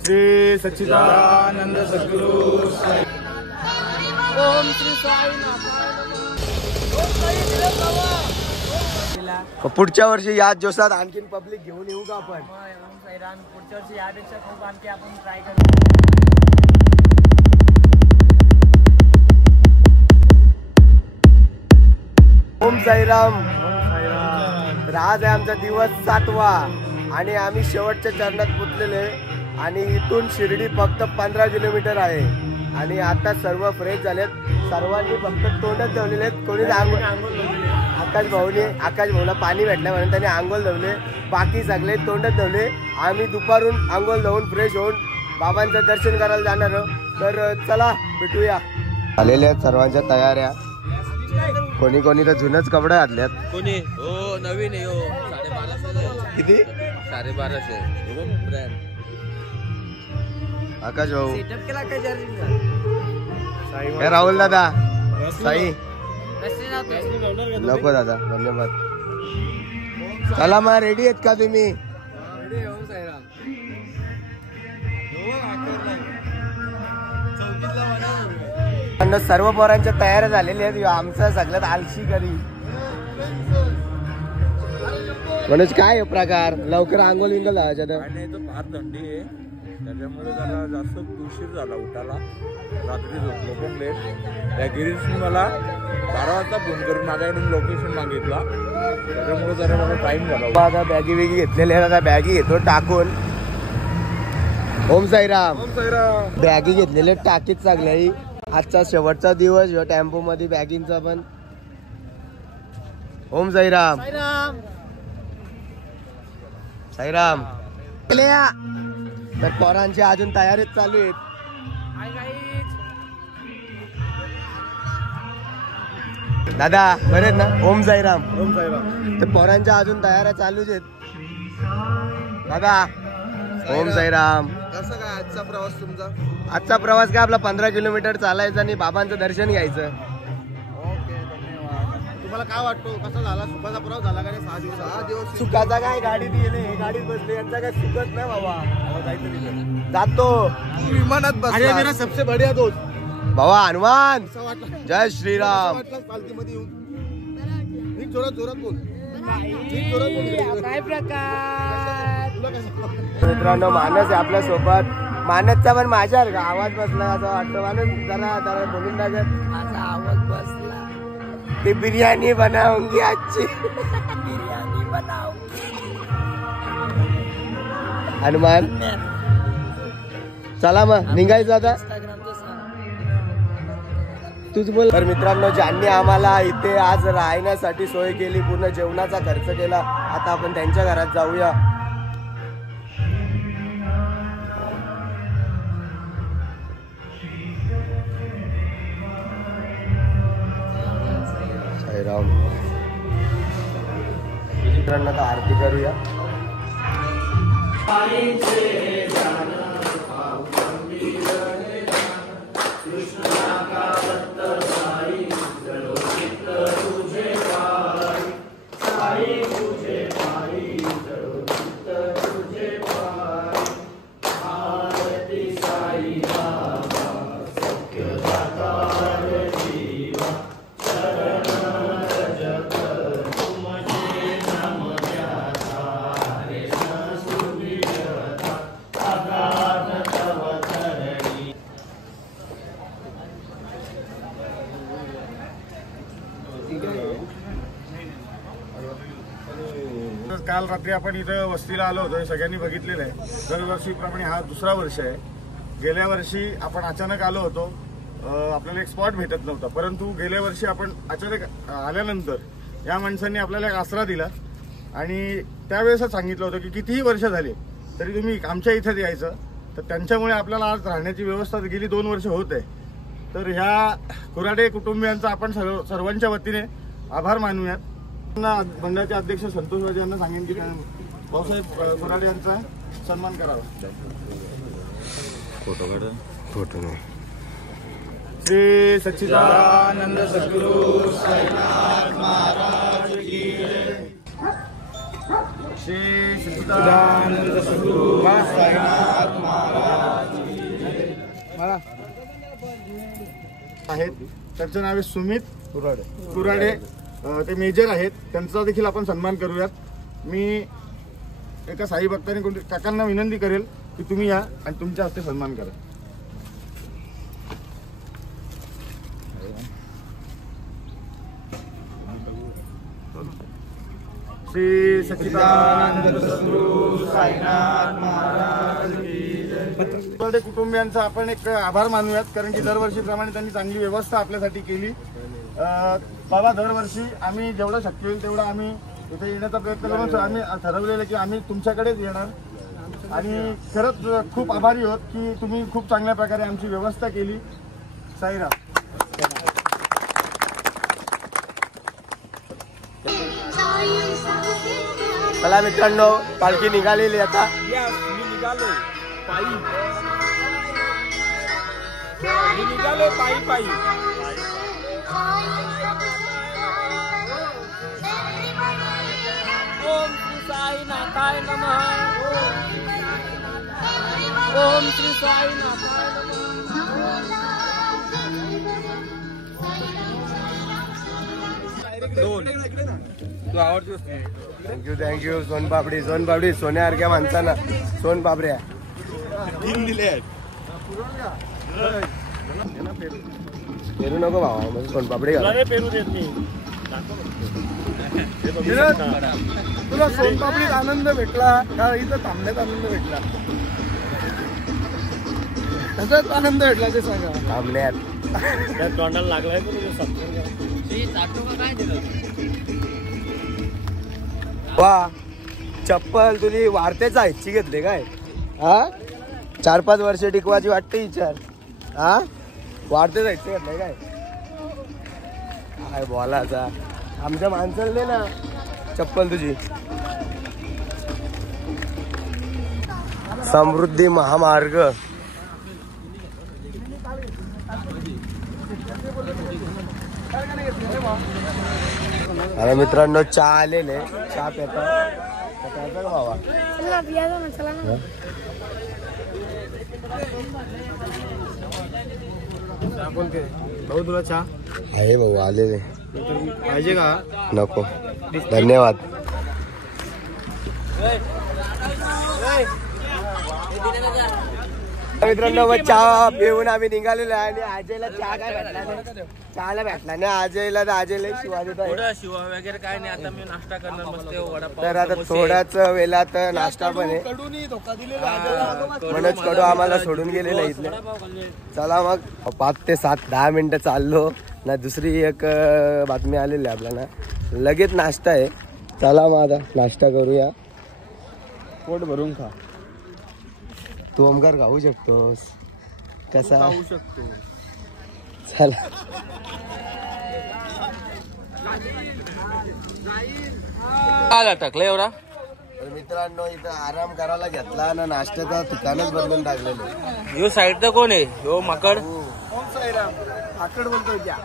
श्री सच्चिदानंद सद्गुरु ओम श्री साईनाथ। पुढच्या वर्षी याच जोशात आणखीन पब्लिक घेऊन येऊ का आपण? पुढच्या वर्षी यापेक्षा खूप आणखी आपण ट्राय करू। ओम साईराम। आज आहे आमचा दिवस 7वा आणि आम्ही शेवटच्या चरणात पोचलेले आणि इथून शिर्डी फक्त 15 किलोमीटर आहे आणि आता सर्व फ्रेश झालेत। सर्वांनी फक्त तोंडच धुवलेले आहेत, कोणीच आंघोळ। आकाश भाऊला पाणी भेटलं म्हणून त्यांनी आंघोळ धुवले, बाकी सगळे तोंडच धुवले। आम्ही दुपारून आंघोळ धुवून फ्रेश होऊन बाबांचं दर्शन करायला जाणार, तर चला भेटूया। आलेल्या आहेत सर्वांच्या तयाऱ्या, कोणी कोणी तर जुनच कपडे घातल्यात, कोणी हो नवीन आहे हो 1250 किती 1250 ब्रँड। आकाश भाऊ सेटअप केला काय चार्जिंग काय राहुल दादा साई का? नको दादा धन्यवाद। चला मग रेडी आहेत का तुम्ही? सर्व पोरांच्या तयाऱ्या झालेल्या आहेत, आमचा सगळ्यात आलशी करी। मनोज काय प्रकार लवकर आंघोळ विंगल लावायच्या तर फार थंडी आहे त्याच्यामुळे जरा जास्त उशीर झाला उठाला, रात्री झोपलो पण लेट। त्या गिरीशने मला 12 वाजता फोन करून माझ्याकडून लोकेशन मागितला, त्याच्यामुळे जरा मला टाइम झाला। आता बॅगी वेगी घेतलेले आहेत, आता बॅगी घेतो टाकून। ओम साईराम। ओम साईराम। बॅगी घेतलेले टाकीत चांगल्याही। आजचा शेवटचा दिवस ह्यो टेम्पो मध्ये बॅगिंगचा पण। ओम साईराम। साईराम तर पोरांची अजून तयारीच चालू आहेत। दादा बरे आहेत ना? ओम साईराम। ओम साईराम। तर पोरांच्या अजून तयाऱ्या चालूच आहेत। दादा ओम साईराम। कसा काय आजचा प्रवास तुमचा? आजचा प्रवास काय आपला 15 किलोमीटर चालायचा आणि बाबांचं दर्शन घ्यायचं। ओके धन्यवाद। तुम्हाला काय वाटतो कसा झाला? सुखाचा प्रवास झाला का? 6 दिवस सुखाचा काय गाडीत गेले, गाडीत बसले, यांचा काय सुखच नाही बाबा। जातो विमानात बसला। मेरा सबसे बढ़िया दोस्त बाबा हनुमान। जय श्रीराम। पालखीमध्ये येऊन जोरात जोरात बोल, जोरात बोल। काय प्रकार? मित्रांनो मानस आहे आपल्या सोबत। मानसचा पण माझ्या आवाज बसला असं वाटतं। मानस जरा जरा बोलून टाकत, माझा आवाज बसला। ती बिर्याणी बनाऊंगी आजची, बिर्याणी बनाव। हनुमान चला मग निघायचं आता। तूच बोल। तर मित्रांनो ज्यांनी आम्हाला इथे आज राहण्यासाठी सोय केली, पूर्ण जेवणाचा खर्च केला, आता आपण त्यांच्या घरात जाऊया। साईराम। मित्रांनो आता आरती करूया। काल रात्री आपण इथं वस्तीला आलो होतो, सगळ्यांनी बघितलेलं आहे। दरवर्षीप्रमाणे हा दुसरा वर्ष आहे। गेल्या वर्षी आपण अचानक आलो होतो, आपल्याला एक स्पॉट भेटत नव्हता, परंतु गेल्या वर्षी आपण अचानक आल्यानंतर या माणसांनी आपल्याला एक आसरा दिला आणि त्यावेळेसच सांगितलं होतं की कितीही वर्ष झाले तरी तुम्ही आमच्या इथं यायचं। तर त्यांच्यामुळे आपल्याला आज राहण्याची व्यवस्था गेली 2 वर्ष होत आहे। तर ह्या कुऱ्हाडे कुटुंबियांचा आपण सर्वांच्या वतीने आभार मानूयात। मंडळाचे अध्यक्ष संतोष राजे यांना सांगेन की भाऊसाहेब कुऱ्हाडे यांचा सन्मान करावा। फोटो नाही। श्री सच्चिदानंद सद्गुरु साईनाथ महाराज की जय। श्री सच्चिदानंद सद्गुरु साईनाथ महाराज आहेत. त्यांचं नाव आहे सुमित कुराडे. ते मेजर आहेत. त्यांचा देखील आपण सन्मान करूयात. मी एका साई भक्तांनी काकांना विनंती करेल की तुम्ही या आणि तुमच्या हस्ते सन्मान करा. श्री सच्चिदानंद सद्गुरु साईनाथ महाराज की जय. कुटुंबियांचा आपण एक आभार मानूयात, कारण की दरवर्षीप्रमाणे त्यांनी चांगली व्यवस्था आपल्यासाठी केली. बाबा, दरवर्षी आम्ही जेवढं शक्य होईल तेवढं आम्ही इथे येण्याचा प्रयत्न करून आम्ही ठरवलेलं की आम्ही तुमच्याकडेच येणार. आणि खरंच खूप आभारी आहोत की तुम्ही खूप चांगल्या प्रकारे आमची व्यवस्था केली. साईराम. चला मित्रांनो, पालखी निघालेली आता. मी निघालो पायी. ओम श्री साईनाथाय नमः. ओम श्री साईनाथाय तू आवडतोस. थँक्यू सोनपापडी. सोन्यासारख्या माणसाला सोनपापड्या तीन दिले आहेत. पेरू नको भावा, म्हणजे सोनपापडी घाल. पेरू देत मी. तुला सोनपापडीत आनंद भेटला का इथं थांबण्यात आनंद भेटला? त्याचाच आनंद भेटला ते सांगा. थांबण्यात तोंडाला लागलाय काय दिलं. वा, चप्पल तुझी वारतेचा इच्छी घेतली काय? हा, 4-5 वर्ष टिकवायची वाटते विचार. हा, वारते जायचं घेतलंय काय? काय बोलायचा. आमच्या माणसाला दे ना चप्पल तुझी. समृद्धी महामार्ग. अरे मित्रांनो, चहा आलेले. चहा प्यायचा का बाबा? भाऊ, तुला चहा आहे भाऊ, आलेले. पाहिजे का? नको, धन्यवाद. मित्रांनो, मग चहा पिऊन आम्ही निघालेलो आहे. आणि अजयला चहा काय भेटला नाही, चहाला भेटला नाही अजयला. तर अजयला शिवा देत आहे. शिवा वगैरे काय नाही. आता मी नाश्ता करणार मस्त वडापाव. तर आता थोड्याच वेळात नाश्ता पण आहे. मनोज कडू आम्हाला सोडून गेलेला इथले. चला मग 5 ते 7-10 मिनिटं चाललो ना. दुसरी एक बातमी आलेली आहे आपल्याला. लगेच नाश्ता आहे. चला मग आता नाश्ता करूया. पोट भरून खा. तू ओमकार खाऊ शकतोस कसा? खाऊ शकतो. चला. टाकलं एवढा. मित्रांनो, इथं आराम करायला घेतला ना. नाश्त्याचा ठिकाणच बदलून टाकलेलं. यो साईडचा कोण आहे? यो माकड. आकड बोलतोय त्या.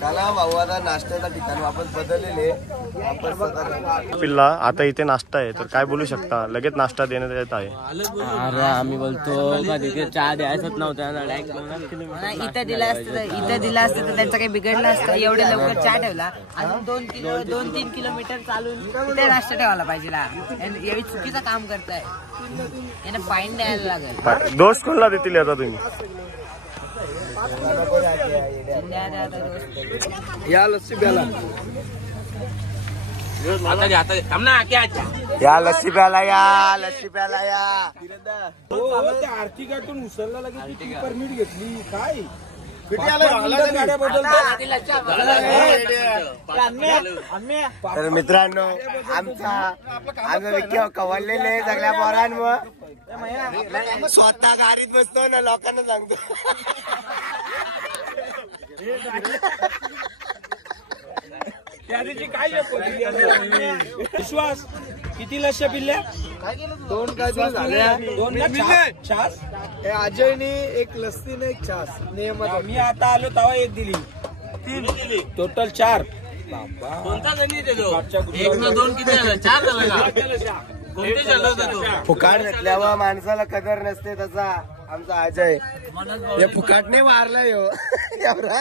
चला भाऊ, आता नाश्त्याचा ठिकाण वापस बदललेले. पिल्ला आता इथे नाश्ता आहे, तर काय बोलू शकता? लगेच नाश्ता देण्यात येत आहे. अरे आम्ही बोलतो का तिथे चहा द्यायचंच नव्हता. इथं दिला असतं तर त्यांचं काही बिघडलं असतं. एवढे लवकर चहा ठेवला. अजून 2-3 किलोमीटर चालून कुठे नाश्ता ठेवायला पाहिजे. एवढी चुकीचं काम करताय. यांना फाईन द्यायला लागेल. दोष कोणला देतील आता तुम्ही? या लस्सी प्याला. या लस्सी प्याला. या लस्सी प्याला. या आर्थिकातून उचलला लगेच परमिट घेतली काय? तर मित्रांनो, आमचा विक्की कवरलेले सगळ्या पोरांवर. स्वतः गाडीत बसतो ना, लोकांना सांगतो. त्या दिवशी काय विश्वास किती लक्ष पिल्ल्या? 2 काय झाल्या? 2 छास. अजयने 1 लस्सीने 1 छास नियमात. मी आता आलो तेव्हा 1 दिली. 3 दिली. टोटल 4. फुकाट घेतल्यावर माणसाला कदर नसते. तसा आमचा अजय हे फुकाटने मारलाय हो एवढा.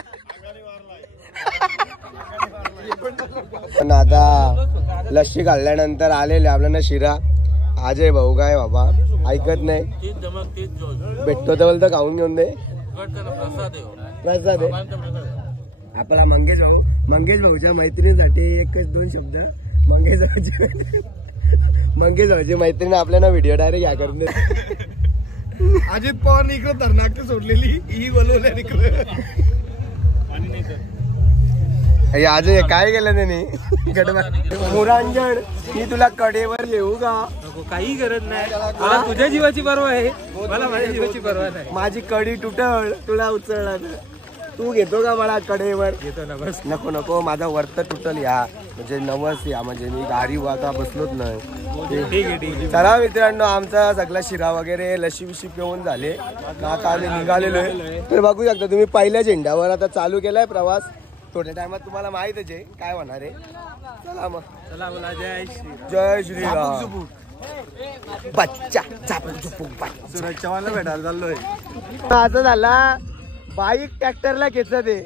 पण आता लस्सी खाल्ल्यानंतर आलेले आपल्याला शिरा. अजय भाऊ काय बाबा ऐकत नाही, भेटतो तर बोलतो खाऊन घेऊन दे. प्रसाद आहे आपला. मंगेश भाऊच्या मैत्रीसाठी एकच 2 शब्द. मंगेश भाऊची मैत्रीण आपल्याला व्हिडिओ डायरेक्ट या करून दे. अजित पवारने इकडे धरणाक्य सोडलेली ही बोलवल्या इकडे. अजय काय केलं त्यांनी. मुरांजन मी तुला कडेवर येऊ का. काही गरज नाही, मला तुझ्या जीवाची पर्वा आहे, मला माझ्या जीवाची पर्वा नाही. माझी कडी तुटल तुला उचलणार. तू घेतो का मला कडेवर. घेतो ना बस. नको नको माझा वर्त तुटल या म्हणजे नवस या म्हणजे मी गाडी वागा बसलोच नाही. ठीक आहे. चला मित्रांनो आमचा सगळा शिरा वगैरे लशी बिशी पिऊन झाले. आता आम्ही निघालेलो आहे. तर बघू शकता तुम्ही पहिल्या झेंड्यावर आता चालू केलाय प्रवास. थोड्या टायमात तुम्हाला माहितच आहे काय होणार आहे. चला मग. चला बोला जय श्री. जय श्रीराम. बच्चा चापूक चुपूक सुरक्षावाला भेटायला चाललोय. असं झाला बाईक ट्रॅक्टरला खेचत आहे.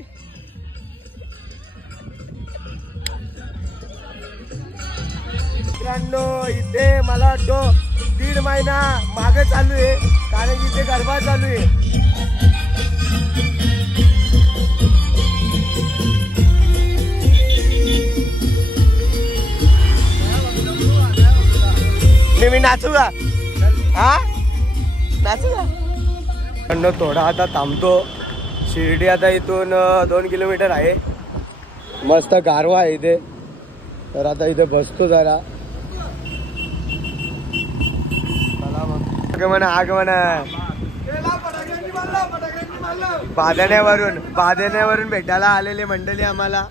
मित्रांनो इथे मला वाटतो 1.5 महिना मागे चालू आहे कारण की इथे गरबा चालू आहे. मी नाचू का. हा नाचू का. थोडा आता थांबतो. शिर्डी आता इथून 2 किलोमीटर आहे. मस्त गारवा आहे इथे. तर आता इथे बसतो जरा. आगमन बांधण्यावरून भेटायला आलेली मंडळी आम्हाला.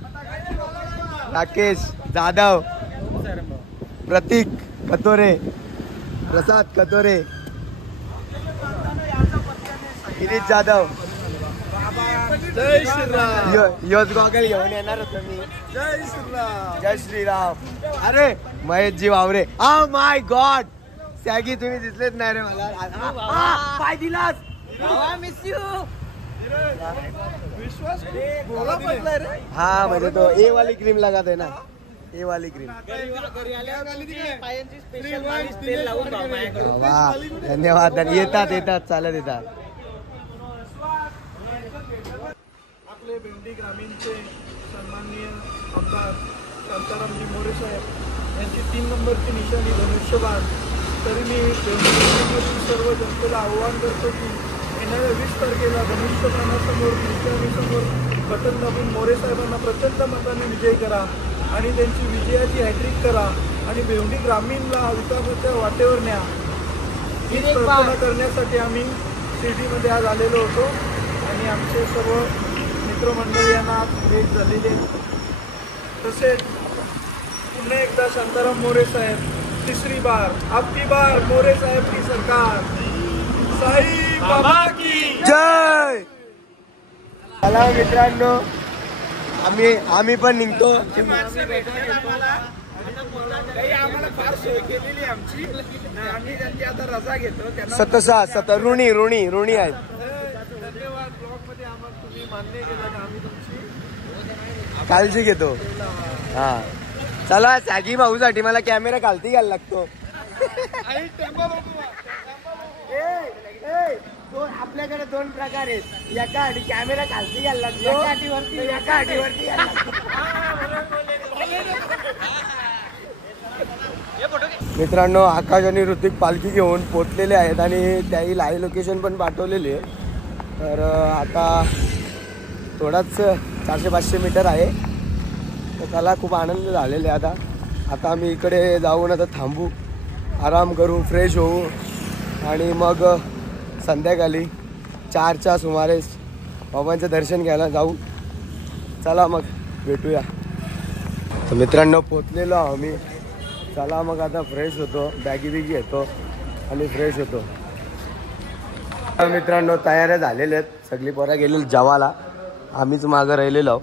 राकेश जाधव, प्रतीक कतोरे, प्रसाद कतोरे, गिरीश जाधव. जय श्रीराम. योच गॉगल घेऊन येणार होतो मी. जय श्रीराम. जय श्रीराम. अरे महेशजी वावरे. ओ माय गॉड सॅगी तुम्ही दिसलेच नाही रे मला. काय दिलास. Miss you. विश्वास बोला पडलाय रे. हा म्हणजे तो ए वाली क्रीम लागत आहे ना. ए वाली क्रीम. वा धन्यवाद. येतात चालत येतात. आपले भेंडी ग्रामीणचे सन्माननीय आमदार शांतारामजी मोरे साहेब यांची 3 नंबरची निशाणी धनुष्यबाण. तरी मी सर्व जनतेला आव्हान करतो की येणाऱ्या 20 तारखेला धनुष्यबाणासमोर निशाणीसमोर बटन दाबून मोरे साहेबांना प्रचंड मताने विजयी करा आणि त्यांची विजयाची हॅट्रिक करा आणि भेवंडी ग्रामीणला विकासाच्या वाटेवर न्या. हीच प्रार्थना करण्यासाठी आम्ही शिर्डीमध्ये आज आलेलो होतो आणि आमचे सर्व मित्रमंडळी यांना आज भेट झालेली आहे. तसेच पुन्हा एकदा शांताराम मोरे साहेब 3री बार आपकी बार मोरे साहेब की सरकार. साई बाबा की जय. चला मित्रांनो आम्ही पण निघतो. आम्हाला फार सोय केलेली आमची. आम्ही त्यांची आता रजा घेतो. सत ऋणी आहेत. धन्यवाद. ब्लॉग मध्ये आम्हाला तुम्ही मान्य केलं. आम्ही तुमची काळजी घेतो. हा चला सॅगी भाऊसाठी मला कॅमेरा खालती घ्यायला लागतो. आपल्याकडे 2 प्रकार आहेत. एका अटी कॅमेरा खालती घ्यायला लागतो. एका अटीवरती मित्रांनो आकाश आणि ऋतिक पालखी घेऊन पोचलेले आहेत आणि त्याही लाईव्ह लोकेशन पण पाठवलेली आहे. तर आता थोडाच 400-500 मीटर आहे. तर त्याला खूप आनंद झालेले आहे. आता आम्ही इकडे जाऊन आता थांबू, आराम करू, फ्रेश होऊ आणि मग संध्याकाळी 4च्या सुमारेस बाबांचं दर्शन घ्यायला जाऊ. चला मग भेटूया. तर मित्रांनो पोचलेलो आम्ही. चला मग आता फ्रेश होतो, बॅगी येतो आणि फ्रेश होतो. मित्रांनो तयाऱ्या झालेल्या आहेत. सगळी पोरं गेलेली जेवायला. आम्हीच मागं राहिलेलो.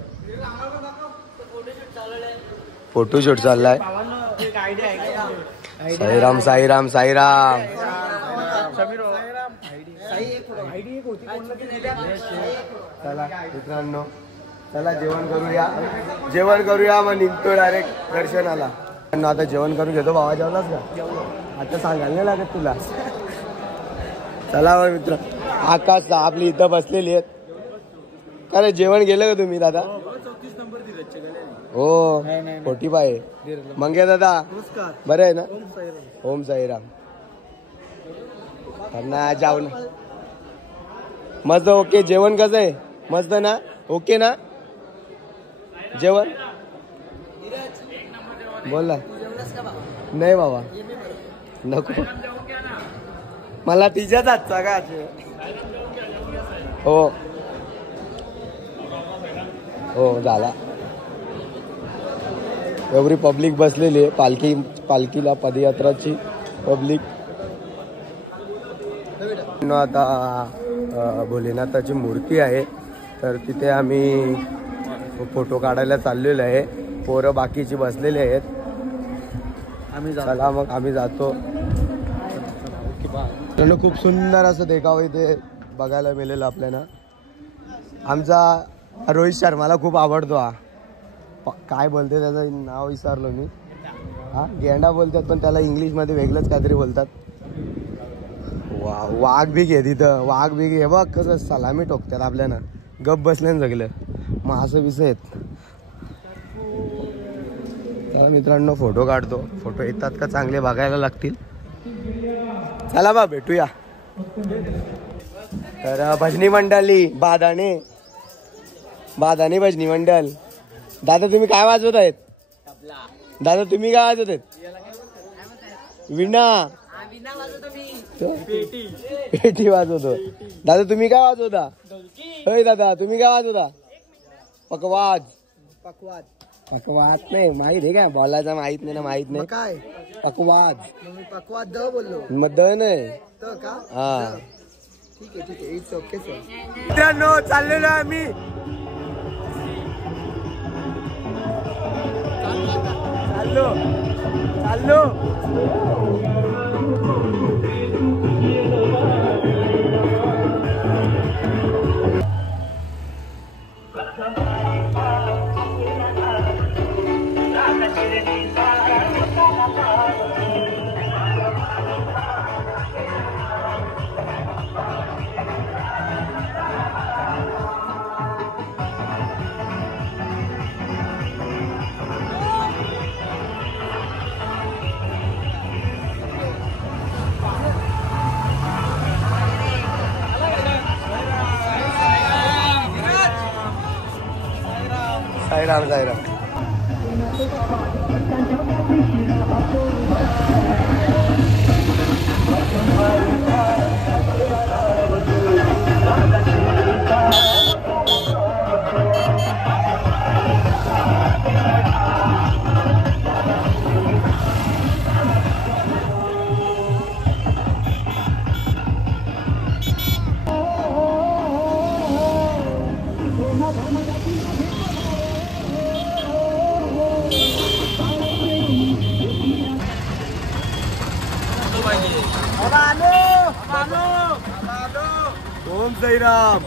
फोटोशूट चाललाय. साईराम साईराम साईराम. चला मित्रांनो, चला जेवण करूया मग निघतो डायरेक्ट दर्शनाला. आता जेवण करून घेतो. भावा जेवलास का? आता सांगायला नाही लागत तुला. चला मग मित्र, आकाश आपली इथं बसलेली आहेत. अरे जेवण गेलं का तुम्ही दादा? हो 45. मंगे दादा बरं आहे ना? ओम साईराम. ना जाऊ ना मस्त. ओके जेवण कसं आहे? मस्त ना? ओके ना जेवण? बोल ना. नाही बाबा नको, मला तिच्याच हातचा का. हो हो झाला. एवढी पब्लिक बसलेली आहे पालखीला पदयात्राची पब्लिक. आता भोलेनाथाची मूर्ती आहे तर तिथे आम्ही फोटो काढायला चाललेलो आहे. पोरं बाकीची बसलेली आहेत. चला मग आम्ही जातो. खूप सुंदर असं देखावं इथे बघायला मिळेल आपल्याला. आमचा रोहित शर्माला खूप आवडतो हा. काय बोलते त्याचं नाव विसरलो मी. हा गेंडा बोलतात पण त्याला इंग्लिशमध्ये वेगळंच काहीतरी बोलतात. वाघ बी घे तिथं. वाघ बी घे बघ कसं सलामी ठोकतात आपल्याला. गप बसल्यानं जगलं मग असं विषय आहेत. तर मित्रांनो फोटो काढतो. फोटो येतात का चांगले बघायला लागतील. चला बा भेटूया. तर भजनी मंडळी बादाने भजनी मंडळ. दादा तुम्ही काय वाजवत आहेत? दादा तुम्ही काय वाजवत आहेत? विणा पेटी वाजवतो. दादा तुम्ही काय वाजवता? होय दादा तुम्ही काय वाजवता? पकवाज नाही माहित आहे का? बोलायचं माहित नाही ना. माहित नाही काय पकवाज द बोललो मग द नाही हा. ठीक आहे इट्स ओके सर. मित्रांनो चाललेलो आम्ही. चाललो साईराम साईराम. ओम साईराम.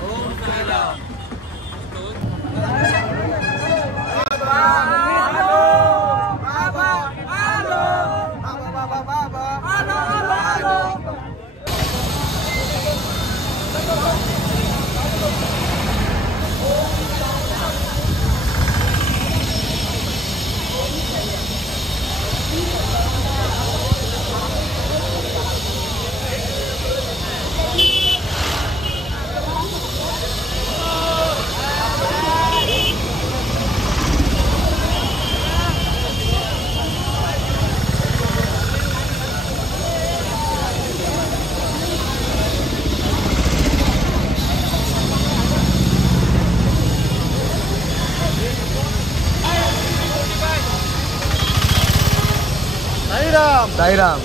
साईराम.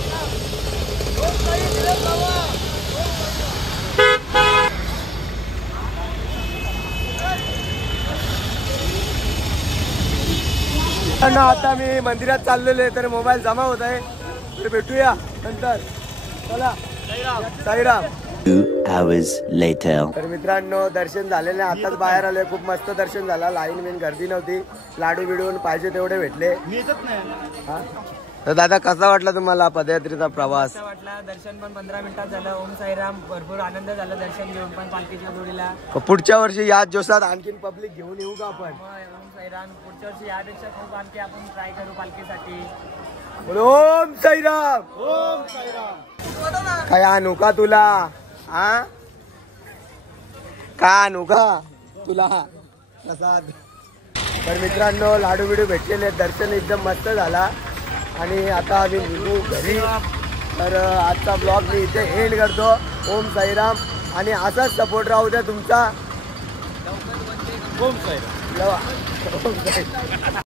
आता मी मंदिरात चाललेलो आहे तर मोबाईल जमा होत आहे. तर भेटूया नंतर. चला साईराम. तर मित्रांनो दर्शन झालेले आताच बाहेर आलोय. खूप मस्त दर्शन झालं. लाईन बिन गर्दी नव्हती. लाडू बिडून पाहिजे तेवढे भेटले. हा? तर दादा कसा वाटला तुम्हाला पदयात्रेचा प्रवास? वाटला. दर्शन पण 15 मिनिटात झालं. ओम साईराम. भरपूर आनंद झाला दर्शन घेऊन पण पालखीच्या जोडीला. पुढच्या वर्षी याच जोशात आणखीन पब्लिक घेऊन येऊ का आपण? ओम साईराम. पुढच्या वर्षी यापेक्षा खूप आणखी आपण ट्राय करू पालखीसाठी. ओम साईराम. ओम साईराम. काय आणू का तुला? हा का आणू का तुला प्रसाद? तर मित्रांनो लाडू बिडू भेटलेले. दर्शन एकदम मस्त झाला आणि आता आम्ही निघू घरी. तर आजचा ब्लॉग मी इथे एंड करतो. ओम साईराम आणि असाच सपोर्ट राहू द्या तुमचा. ओम साईराम.